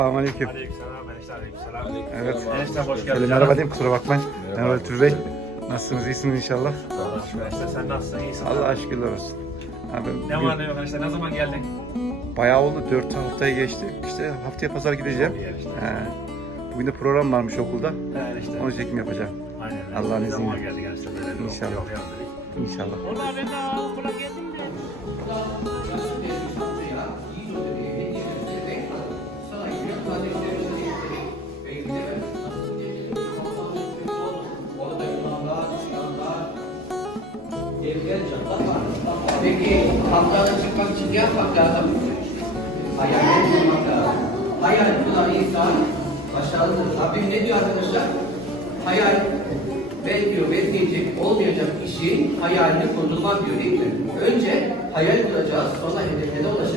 Selamünaleyküm. Aleykümselam, enişte aleykümselam. Evet. Enişte hoş Şöyle geldin. merhaba diyeyim kusura bakmayın. Merhaba Lütfü Bey. Nasılsınız? İyisiniz inşallah. Enişte sen nasılsın? İyisin. Allah'a şükürler olsun. Abi, Ne var ne yok enişte? Ne zaman geldin? Bayağı oldu. 4 haftayı geçti. İşte haftaya pazar gideceğim. İyi enişte. He. Bugün de program varmış okulda. He enişte. Onu çekim yapacağım. Aynen. Allah'ın Ne zaman izniyle. geldin enişte? Böyle bir İnşallah. İnşallah. Valla ben daha okula Peki hamdana çıkmak için ne yapmak lazım? Hayal kurmak lazım. Hayal kuran insan başarılıdır. Rabbim ne diyor arkadaşlar? Hayal ben diyor besleyecek olmayacak işin hayalini kurdurmak diyor değil mi? Önce hayal kuracağız, sonra hedefine ulaşacağız.